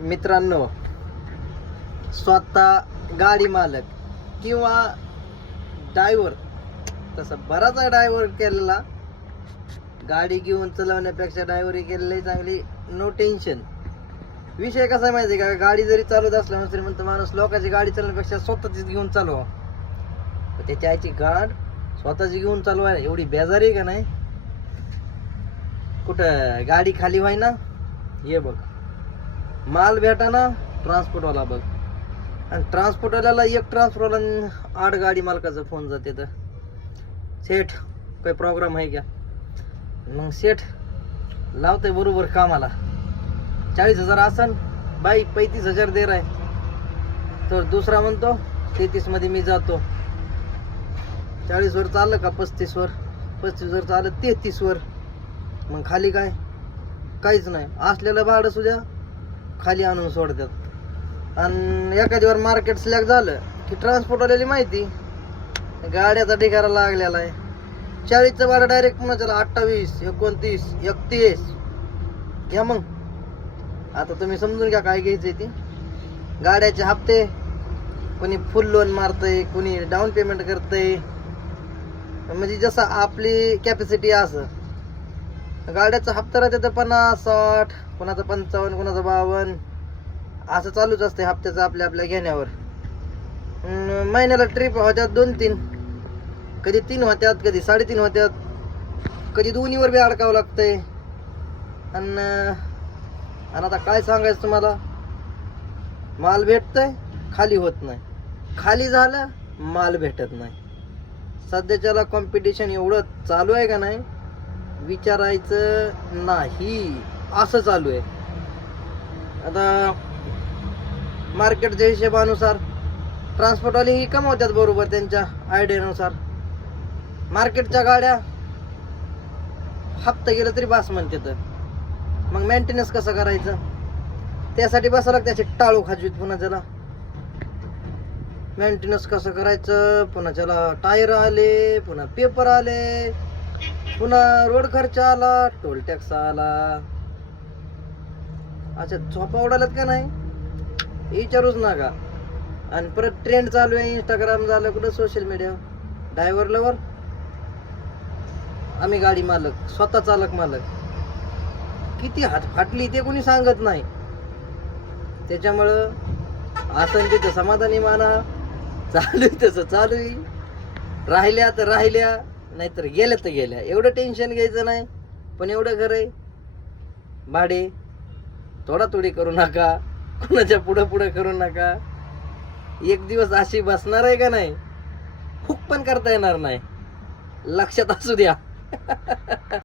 मित्रांनो, स्वतः गाडी मालक किंवा ड्रायव्हर, तसं बराच ड्रायव्हर केलेला, गाडी घेऊन चालवण्यापेक्षा ड्रायव्हरी केलेली चांगली. No tension. विषय कसा आहे माहिती आहे का, गाडी जरी चालवत असला श्रीमंत माणूस लोकांची गाडी चालवण्यापेक्षा स्वतःचीच घेऊन चालवा. त्याची आईची गाड स्वतःची घेऊन चालवायला एवढी बेजारी आहे का नाही. कुठं गाडी खाली व्हाय ना, ये बघ माल भेटा ना, ट्रान्सपोर्टवाला बघ. आणि ट्रान्सपोर्टवाल्याला एक ट्रान्सपोर्टवाला 8 गाडी मालकाचा फोन जाते. तर सेठ काही प्रोग्राम आहे का, मग सेठ लावतंय बरोबर कामाला. 40,000 असन बाई, 35,000 दे राय. तर दुसरा म्हणतो 33 मध्ये मी जातो. 40 वर चाललं का 35 वर, 35 वर चाललं 33 वर. मग खाली काय, काहीच नाही. असलेलं भाडं सुद्धा खाली आणून सोडतात. आणि एखाद्यावर मार्केट स्लॅग झालं की ट्रान्सपोर्टवाल्याला माहिती गाड्याचा ढिगारा लागलेला आहे. 40चं भाडं डायरेक्ट पुन्हा त्याला 28, 29, 31 घ्या. मग आता तुम्ही समजून घ्या काय घ्यायचंय ती. गाड्याचे हप्ते कोणी फुल लोन मारतंय, कोणी डाऊन पेमेंट करतंय. म्हणजे जसं आपली कॅपॅसिटी असं गाड्याचा हप्ता राहते तर 50, 60, कोणाचा 55, कोणाचा 52 असं चालूच असते हप्त्याचं आपल्या घेण्यावर. महिन्याला ट्रिप होत्यात 2-3, कधी 3 होत्यात, कधी 3.5 होत्यात, कधी दोन्हीवर बी अडकावं लागतंय. आणि आता काय सांगायचं तुम्हाला, माल भेटतंय खाली होत नाही, खाली झालं माल भेटत नाही. सध्याच्याला कॉम्पिटिशन एवढं चालू आहे का नाही विचारायचं नाही, असं चालू आहे. आता मार्केटच्या हिशोबानुसार ट्रान्सपोर्टवालेही कमवतात बरोबर त्यांच्या आयडियानुसार. मार्केटच्या गाड्या हप्ता गेलं तरी बास म्हणते. तर मग मेंटेनन्स कसं करायचं, त्यासाठी बसावं लागतं. त्याचे टाळू खाजवीत पुन्हा त्याला मेंटेनन्स कसं करायचं, पुन्हा त्याला टायर आले, पुन्हा पेपर आले, पुन्हा रोड खर्च आला, टोल टॅक्स आला. अच्छा झोपा उडाल्यात का नाही विचारूच नका. आणि परत ट्रेंड चालू आहे, इंस्टाग्राम झालं, कुठं सोशल मीडिया. ड्रायव्हर लवर, आम्ही गाडी मालक, स्वतः चालक मालक. किती हात फाटली ते कोणी सांगत नाही. त्याच्यामुळं असं तिथं समाधानी माना. चालू तसं चालू, राहिल्या तर राहिल्या, नाहीतर गेल्या तर गेल्या. एवढं टेन्शन घ्यायचं नाही. पण एवढं खरं आहे, भाडे तोडातोडी करू नका, कोणाच्या पुढं करू नका. एक दिवस अशी बसणार आहे का नाही, हुक पण करता येणार नाही, लक्षात असू द्या.